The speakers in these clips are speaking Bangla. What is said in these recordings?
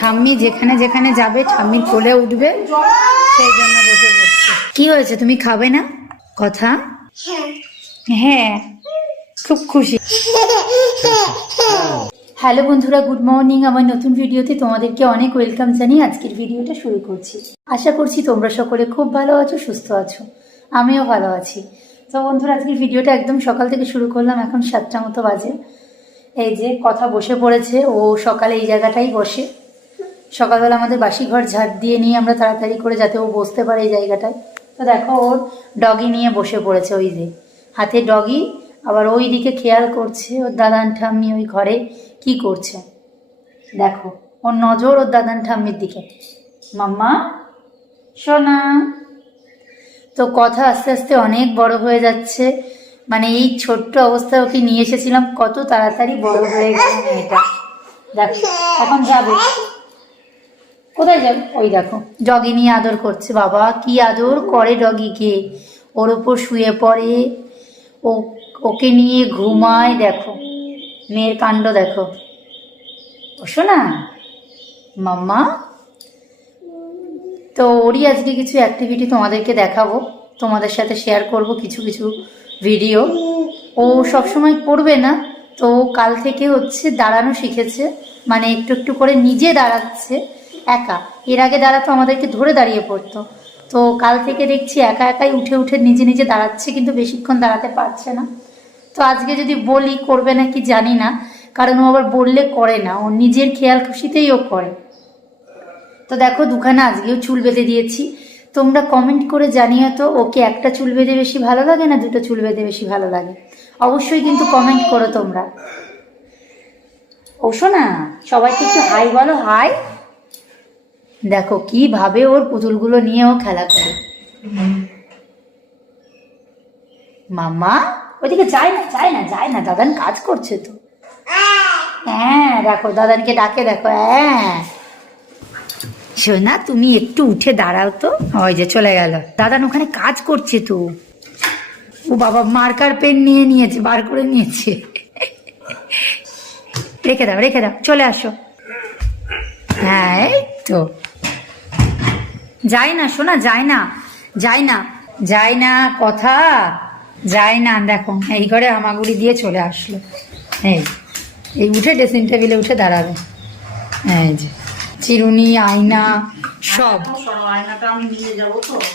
ঠাম্মি যেখানে যেখানে যাবে, ঠাম্মির কোলে উঠবে, সেই জন্য বসে কি হয়েছে, তুমি খাবে না? কথা? হ্যাঁ। খুব খুশি। হ্যালো বন্ধুরা, গুড মর্নিং। আমার নতুন ভিডিওতে তোমাদেরকে অনেক ওয়েলকাম জানিয়ে আজকের ভিডিওটা শুরু করছি। আশা করছি তোমরা সকলে খুব ভালো আছো, সুস্থ আছো। আমিও ভালো আছি। তো বন্ধুরা, আজকের ভিডিওটা একদম সকাল থেকে শুরু করলাম, এখন সাতটা মতো বাজে। এই যে কথা বসে পড়েছে, ও সকালে এই জায়গাটাই বসে। সকালবেলা আমাদের বাসি ঘর ঝাড় দিয়ে নিয়ে আমরা তাড়াতাড়ি করে যাতে ও বসতে পারে এই জায়গাটায়। তো দেখো, ওর ডগি নিয়ে বসে পড়েছে ওই যে। হাতে ডগি, আবার ওই দিকে খেয়াল করছে ওর দাদান ঠাম্মি ওই ঘরে কি করছে। দেখো, ওর নজর ওর দাদান ঠাম্মির দিকে। মাম্মা, সোনা। তো কথা আস্তে আস্তে অনেক বড় হয়ে যাচ্ছে। মানে এই ছোট্ট অবস্থায় ওকে নিয়ে এসেছিলাম, কত তাড়াতাড়ি বড় হয়ে গেল মেয়েটা। দেখো, এখন যাবে কোথায় যাবে? ওই দেখো ডগি নিয়ে আদর করছে বাবা, কি আদর করে ডগিকে ওর ওপর শুয়ে পড়ে। ও, ওকে নিয়ে ঘুমায়, দেখো। মেয়ের কাণ্ড দেখো। ওসো না মাম্মা। তো ওরই আজকে কিছু অ্যাক্টিভিটি তোমাদেরকে দেখাবো। তোমাদের সাথে শেয়ার করব, কিছু কিছু ভিডিও ও সবসময় করবে না, তো কাল থেকে হচ্ছে দাঁড়ানো শিখেছে মানে একটু একটু করে নিজে দাঁড়াচ্ছে একা। এর আগে দাঁড়াতো, আমাদেরকে ধরে দাঁড়িয়ে পড়তো। তো কাল থেকে দেখছি একা একাই উঠে উঠে নিজে নিজে দাঁড়াচ্ছে, কিন্তু বেশিক্ষণ দাঁড়াতে পারছে না। তো আজকে যদি বলি, করবে নাকি জানি না, কারণ ও আবার বললে করে না, ও নিজের খেয়াল খুশিতেই ও করে। তো দেখো, দুখানা আজকেও চুল বেঁধে দিয়েছি। তোমরা কমেন্ট করে জানিও তো, ওকে একটা চুল বেঁধে বেশি ভালো লাগে না দুটো চুল বেঁধে বেশি ভালো লাগে? অবশ্যই কিন্তু কমেন্ট করো তোমরা। ও শোনা সবাইকে একটু হাই বলো হাই দেখো, কীভাবে ওর পুতুলগুলো নিয়ে ও খেলা করে। মামা ওইদিকে যায় না যায় না যায় না, দাদান কাজ করছে তো। হ্যাঁ দেখো, দাদানকে ডাকে, দেখো হ্যাঁ। সোনা তুমি একটু উঠে দাঁড়াও তো। ওই যে চলে গেল। দাদান, ওখানে কাজ করছে তো। ও বাবা, মার্কার পেন নিয়ে নিয়েছে, বার করে নিয়েছে। রেখে দাও রেখে দাও, চলে আসো। হ্যাঁ এই তো। যাই না শোনা যাই না যাই না যাই না, কথা। যাই না, দেখো, এই ঘরে হামাগুড়ি দিয়ে চলে আসলো। এই এই উঠে ড্রেসিং টেবিলে উঠে দাঁড়াবে। হ্যাঁ যে। চিরুনি আয়না সব।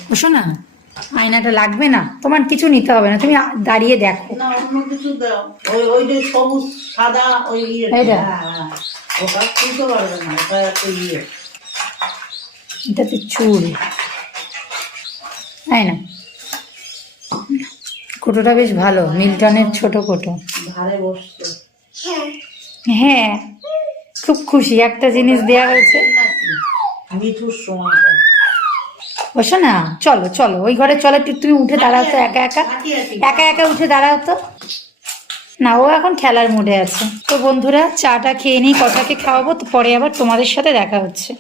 বুঝো না আয়নাটা লাগবে না। তোমার কিছু নিতে হবে না তুমি দাঁড়িয়ে দেখো? হ্যাঁ, হ্যাঁ। একটা ইয়ে। এটাতে চুল। তাই না কোটোটা বেশ ভালো মিল্টনের ছোট কোটো। হ্যাঁ। খুব খুশি একটা জিনিস দেয়া হয়েছে। বসো না চলো চলো ওই ঘরে চলো একটু তুমি উঠে দাঁড়াও তো একা একা। একা একা উঠে দাঁড়াও তো। না ও এখন খেলার মুডে আছে। তো বন্ধুরা চাটা খেয়ে নিই কথাকে খাওয়াবো তো পরে আবার তোমাদের সাথে দেখা হচ্ছে।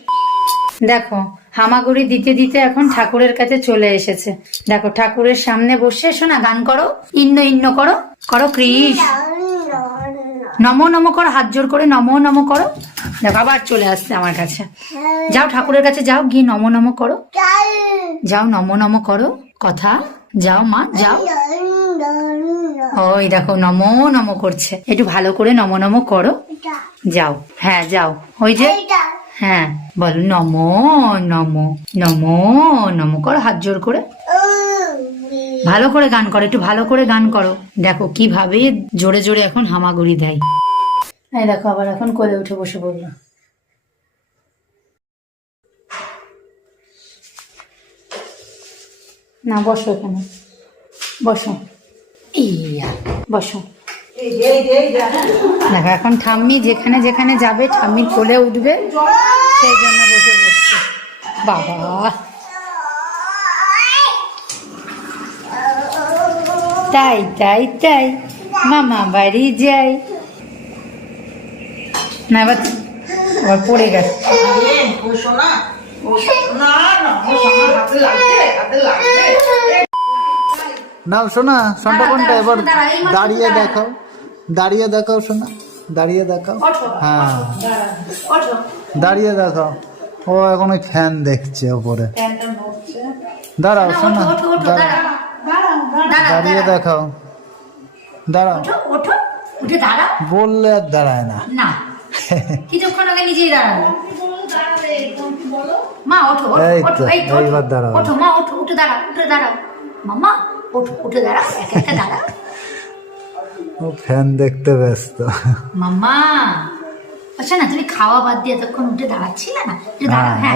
দেখো হামাগুড়ি দিতে দিতে এখন ঠাকুরের কাছে চলে এসেছে। দেখো ঠাকুরের সামনে বসে এসো না গান করো ইন্ন ইন্ন করো। করো কৃষ। নমো নমো করো, হাত জোর করে নমো নমো করো। দেখো আবার চলে আসছে আমার কাছে। যাও ঠাকুরের কাছে, যাও, গিয়ে নমো নমো করো। যাও, নমো নমো করো, কথা। যাও, মা, যাও। ওই দেখো, নমো নমো করছে। একটু ভালো করে নমো নমো করো। যাও হ্যাঁ যাও। ওই যে হ্যাঁ বলো, নমো নমো নমো নমো করো, হাত জোর করে। ভালো করে গান করো, একটু ভালো করে গান করো। দেখো কীভাবে জোরে জোরে এখন হামাগুড়ি দেয়। হ্যাঁ দেখো, আবার এখন কোলে উঠে বসে পড়ল। না, বসো এখানে। বসো। ইয়া, বসো। দেখো, এখন ঠাম্মি যেখানে যেখানে যাবে ঠাম্মি কোলে উঠবে, সেই জন্য বসে পড়ছে বাবা। তাই তাই তাই। মামা বাড়ি যাই। না এবার এবার পড়ে গেছে। আরে, ও সোনা ও সোনা না সোনা হাতে লাগছে হাতে লাগছে নাও শোনা শোনটা কোনটা এবার দাঁড়িয়ে দেখাও দাঁড়িয়ে দেখাও। শোনা দাঁড়িয়ে দেখাও হ্যাঁ দাঁড়িয়ে দেখাও। ও এখন ওই ফ্যান দেখছে ওপরে। দাঁড়াও শোনো দাঁড়াও। দাঁড়িয়ে দেখাও। দাঁড়াও। ওঠো ওঠো উঠে দাঁড়াও। বললে আর দাঁড়ায় না। না। কিছুক্ষণ আগে নিজেই দাঁড়াল। মা ওঠো ওঠো, এই তো, এইবার দাঁড়াও। ওঠো মা ওঠো উঠে দাঁড়াও উঠে দাঁড়াও। মামা ওঠো উঠে দাঁড়াও একা একা দাঁড়াও। ও ফ্যান দেখতে ব্যস্ত। মাম্মা আচ্ছা না তুমি খাওয়া বাদ দিয়ে এতক্ষণ উঠে দাঁড়াচ্ছিলে না?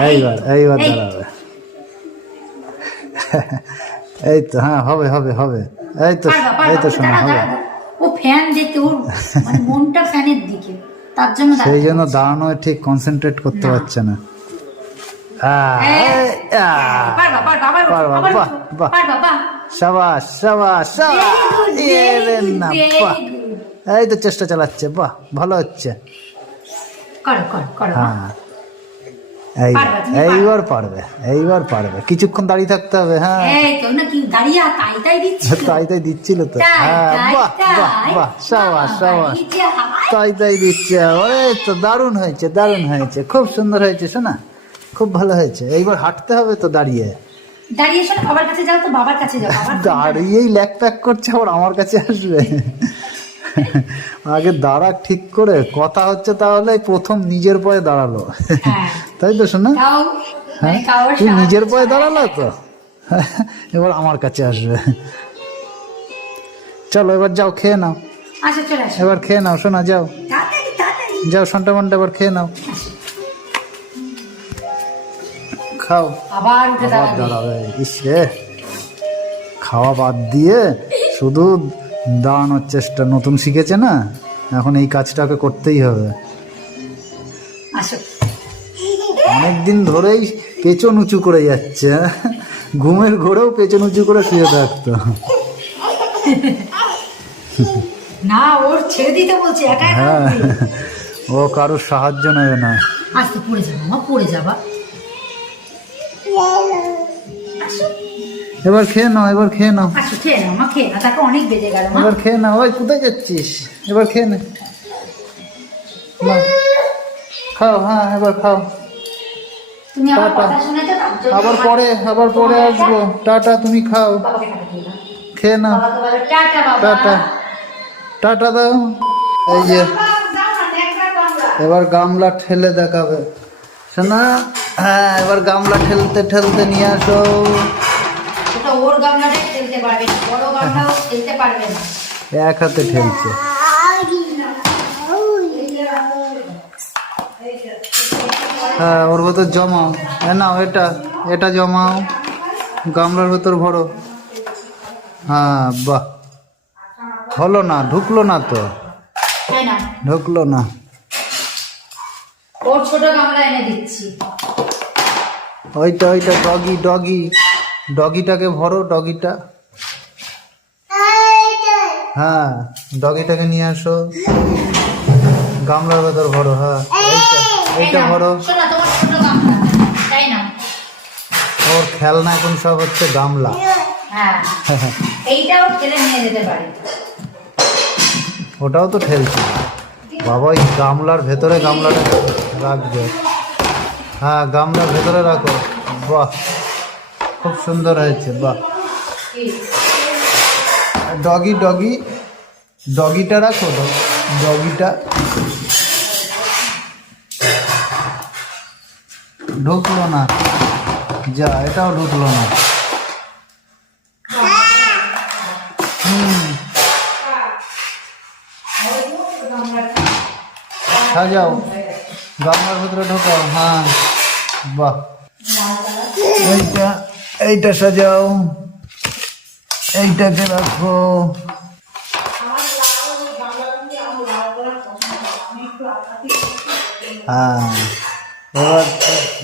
এইবার এইবার দাঁড়াবে। এই তো হ্যাঁ হবে হবে হবে। এই তো এই তো শোনা হবে। ও ফ্যান দেখতে ওর মানে মনটা ফ্যানের দিকে তার জন্য সেই জন্য দাঁড়ানো ঠিক কনসেন্ট্রেট করতে পারছে না। এই, তো চেষ্টা চালাচ্ছে বাহ ভালো হচ্ছে। করো করো করো। হ্যাঁ। এইবার পারবে এইবার পারবে। কিছুক্ষণ দাঁড়িয়ে থাকতে হবে হ্যাঁ। তাই তাই দিচ্ছি তাই তাই দিচ্ছিল তো। হ্যাঁ বাহ বাহ। বাহ সাবাস তাই তাই দিচ্ছে। ওরে তো দারুণ হয়েছে দারুণ হয়েছে। খুব সুন্দর হয়েছে শোনা। খুব ভালো হয়েছে। এইবার হাঁটতে হবে তো দাঁড়িয়ে। দাঁড়িয়ে শোনো বাবার কাছে যাও তো বাবার কাছে যাও দাঁড়িয়েই ল্যাক প্যাক করছে আবার আমার কাছে আসবে। আগে দাঁড়া ঠিক করে কথা হচ্ছে তাহলে প্রথম নিজের পায়ে দাঁড়াল। হ্যাঁ। তাই তো শোনা? হ্যাঁ? মানে তুই নিজের পায়ে দাঁড়াল তো? এবার আমার কাছে আসবে। চলো এবার যাও খেয়ে নাও। আচ্ছা এবার খেয়ে নাও শোনা যাও। যাও সন্টা মন্টা এবার খেয়ে নাও। খাও। আবার দাঁড়াবে। ইস খাওয়া বাদ দিয়ে শুধু দাঁড়ানোর চেষ্টা। নতুন শিখেছে না? এখন এই কাজটাকে করতেই হবে। অনেকদিন ধরেই পেছন উঁচু করে যাচ্ছে হ্যাঁ? ঘুমের ঘোরেও পেছন উঁচু করে শুয়ে থাকতো। না ওর ছেড়ে দিতে বলছে একা একা হ্যাঁ। ও কারোর সাহায্য নেবে না। আস্তে পড়ে যাব মা পড়ে যাবা। এবার খেয়ে নাও এবার খেয়ে নাও। আসো খেয়ে নাও মা খেয়ে না তাকে অনেক বেজে গেল এবার খেয়ে নাও ওই কোথায় যাচ্ছিস? এবার খেয়ে নে। নাও। খাও হ্যাঁ এবার খাও। তুমি আমার টাটা। কথা শুনেছো তার জন্য আবার পরে আবার পরে আসব। টাটা তুমি খাও। খেয়ে নাও। Tata tata. দাও। এই যে এবার গামলা ঠেলে দেখাবে। শোনা হ্যাঁ এবার গামলা ঠেলতে ঠেলতে নিয়ে আসো। ওর গামলাটাই খেলতে পারবে না বড় গামলাও খেলতে পারবে না। এক হাতে ঠেলছে। হ্যাঁ ওর ভেতর জমাও। এ নাও এটা এটা জমাও। গামলার ভেতর ভরো। হ্যাঁ বাহ। হলো না ঢুকলো না তো। ঢুকলো না। ওর ছোট গামলা এনে দিচ্ছি। ওইটা ওইটা ডগি ডগি। ডগিটাকে ভরো ডগিটা। হ্যাঁ ডগিটাকে নিয়ে আসো। গামলার ভেতর ভরো হ্যাঁ। এইটা ভরো। ওর খেলনা এখন সব হচ্ছে গামলা। হ্যাঁ। ওটাও তো ঠেলছে। বাবা এই গামলার ভেতরে গামলাটা রাখবে। হ্যাঁ গামলার ভেতরে রাখো। বাহ। খুব সুন্দর হয়েছে, বাহ। ডগি ডগি, ডগিটা রাখো ডগিটা। ঢুকলো না। যা, এটাও ঢুকলো না। সাজাও। গামলার ভিতরে ঢোকাও হ্যাঁ। বাহ। এইটা এইটা সাজাও। এইটাকে রাখো। হ্যাঁ। এবার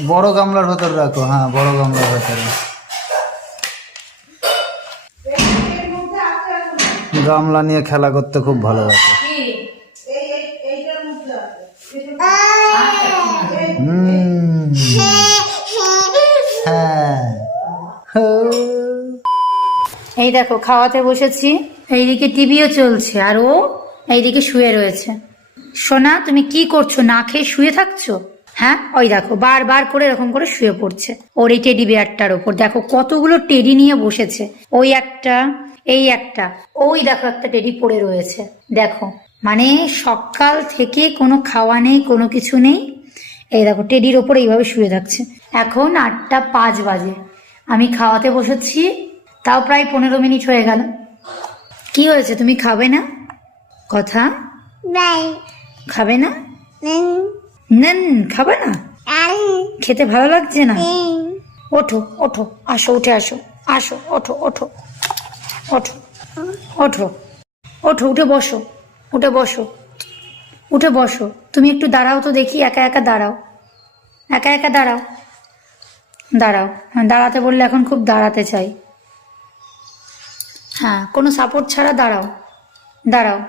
বড় গামলার ভেতর রাখো। হ্যাঁ বড় গামলার ভেতরে। গামলা নিয়ে খেলা করতে খুব ভালো কি? হুম হ্যাঁ হো। এই দেখো, খাওয়াতে বসেছি। এইদিকে টিভিও চলছে, আর ও এইদিকে শুয়ে রয়েছে। সোনা, তুমি কি করছ? না খেয়ে শুয়ে থাকছো? হ্যাঁ? ওই দেখো, বারবার করে এরকম করে শুয়ে পড়ছে। ওর এই টেডি বেয়ারটার ওপর দেখো, কতগুলো টেডি নিয়ে বসেছে। ওই একটা, এই একটা, ওই দেখো একটা টেডি পড়ে রয়েছে। দেখো মানে সকাল থেকে কোনো খাওয়া নেই, কোনো কিছু নেই। এই দেখো, টেডির ওপর এইভাবে শুয়ে থাকছে। এখন আটটা পাঁচ বাজে। আমি খাওয়াতে বসেছি তাও প্রায় পনেরো মিনিট হয়ে গেল। কি হয়েছে? তুমি খাবে না? কথা? খাবে না? নেন। খাবে না? খেতে ভালো লাগছে না? ওঠো ওঠো আসো উঠে আসো আসো ওঠো ওঠো ওঠো ওঠো ওঠো উঠে বসো উঠে বসো উঠে বসো। তুমি একটু দাঁড়াও তো দেখি একা একা দাঁড়াও। একা একা দাঁড়াও। দাঁড়াও। দাঁড়াতে বললে এখন খুব দাঁড়াতে চাই। হ্যাঁ কোনো সাপোর্ট ছাড়া দাঁড়াও। দাঁড়াও।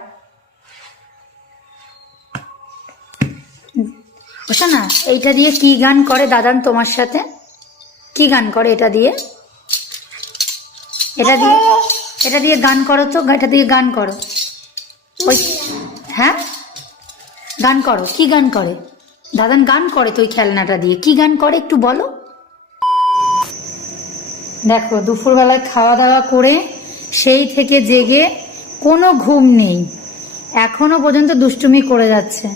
না এইটা দিয়ে কি গান করে দাদান তোমার সাথে? কি গান করে এটা দিয়ে? এটা দিয়ে এটা দিয়ে গান করো তো, এটা দিয়ে গান করো। ওই হ্যাঁ? গান করো, কি গান করে? দাদান গান করে তো ওই খেলনাটা দিয়ে। কি গান করে একটু বলো। দেখো, দুপুরবেলায় খাওয়া দাওয়া করে সেই থেকে জেগে কোনো ঘুম নেই। এখনও পর্যন্ত দুষ্টুমি করে যাচ্ছে।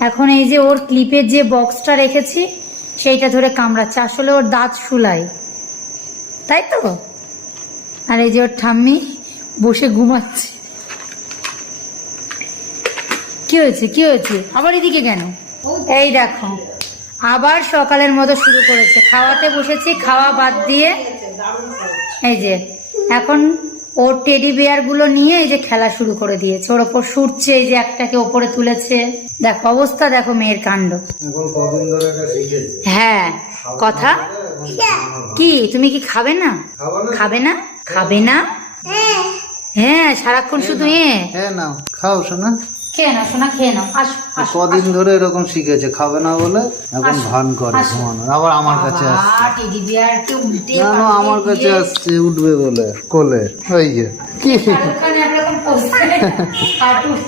এখন এই যে ওর ক্লিপের যে বক্সটা রেখেছি, সেইটা ধরে কামড়াচ্ছে। আসলে ওর দাঁত শুলাই তাই তো? আর এই যে ওর ঠাম্মি বসে ঘুমাচ্ছে। কি হয়েছে? কি হয়েছে? আবার এদিকে কেন? এই দেখো, আবার সকালের মতো শুরু করেছে। খাওয়াতে বসেছি, খাওয়া বাদ দিয়ে এই যে এখন ওর টেডি বেয়ারগুলো নিয়ে এই যে খেলা শুরু করে দিয়েছে। ওর ওপর ছুটছে এই যে একটাকে ওপরে তুলেছে। দেখো অবস্থা দেখো মেয়ের কাণ্ড। হ্যাঁ কথা? কি? তুমি কি খাবে না? খাবে না। খাবে না? হ্যাঁ সারাক্ষণ শুধু এ? হ্যাঁ নাও খাও শোনা। খেয়ে নাও সোনা খেয়ে নাও আসো কদিন ধরে এরকম শিখেছে খাবে না বলে এখন ভান করে ঘুমানো আবার আমার কাছে আসছে না না আমার কাছে আসছে উঠবে বলে কোলে ওই যে কি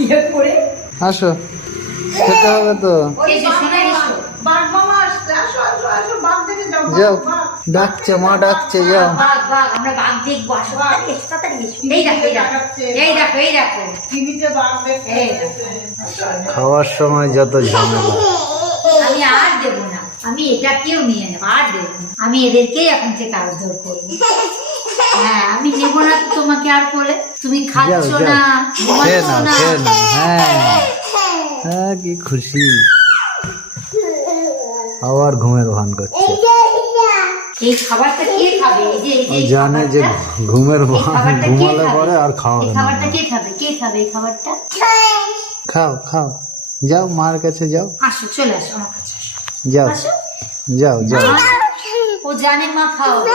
ইয়ে আসো খেতে হবে তো যাও। ডাকছে মা ডাকছে যাও। বাঘ বাঘ আমরা বাঘ দেখব আসো তাড়াতাড়ি এসো তাড়াতাড়ি এসো। এই দেখো এই দেখো। এই দেখো এই দেখো। টিভিতে বাঘ খাওয়ার সময় যত ঝামেলা। আমি আর দেবো না। আমি এটাকেও নিয়ে নেব আর দেবো না। আমি এদেরকেই এখন থেকে আদর করব। হ্যাঁ আমি নেব না তোমাকে আর বলে তুমি যাও খাচ্ছ না ঘুমাচ্ছ না। হ্যাঁ। হ্যাঁ কি খুশি। আবার ঘুমের ভান করছে। এই খাবারটা কে খাবে? এই যে এই যে জানে যে ঘুমের ঘুমালে পরে আর এই খাবারটা কে খাবে? কে খাবে এই খাবারটা? খাও খাও। যাও মার কাছে যাও। আসো চলে আসো আমার কাছে যাও। যাও যাও। ও জানে মা খাওয়াবে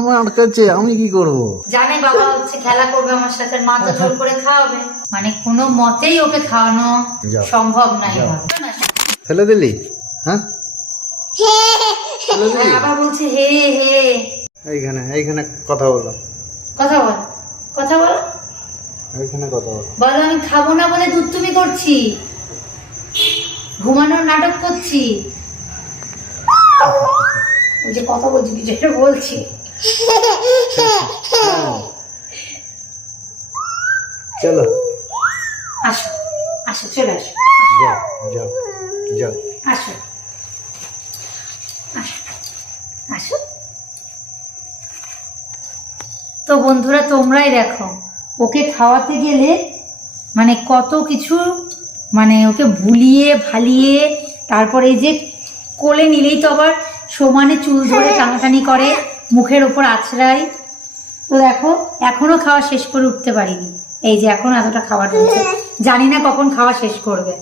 আমার কাছে আমি কি করব? জানে বাবা হচ্ছে খেলা করবে আমার সাথে মা তো জোর করে খাওয়াবে। মানে কোনো মতেই ওকে খাওয়ানো সম্ভব নাই ফেলে দিলি? হ্যাঁ? বাবা বলছে হে হে। এইখানে এইখানে কথা বলো। কথা বল। কথা বল। এইখানে কথা বলো। বলো আমি খাব না বলে দুধ তুমি করছি। ঘুমানোর নাটক করছি। ওই যে কথা বলছি কিছু একটা বলছি। চলো। আসো আসো চলে আসো। যাও যাও যাও। আসো। আসো। তো বন্ধুরা তোমরাই দেখো ওকে খাওয়াতে গেলে মানে কত কিছু মানে ওকে ভুলিয়ে ভালিয়ে তারপরে এই যে কোলে নিলেই তো আবার সমানে চুল ধরে টানাটানি করে মুখের ওপর আছড়াই তো দেখো এখনও খাওয়া শেষ করে উঠতে পারিনি। এই যে এখন এতটা খাবার দিচ্ছে জানি না কখন খাওয়া শেষ করবে।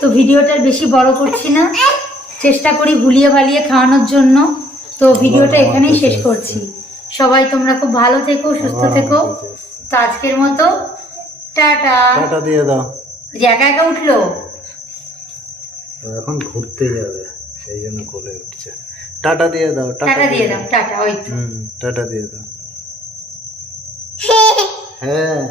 তো ভিডিওটার বেশি বড় করছি না। চেষ্টা করি ভুলিয়ে ভালিয়ে খাওয়ানোর জন্য। তো ভিডিওটা এখানেই শেষ করছি। সবাই তোমরা খুব ভালো থেকো সুস্থ থেকো। তো আজকের মতো টাটা। টাটা দিয়ে দাও। যে একা একা উঠল? এখন ঘুরতে যাবে সেই জন্য কোলে উঠছে। টাটা দিয়ে দাও টাটা দিয়ে দাও। টাটা ওই তো। টাটা দিয়ে দাও। হ্যাঁ।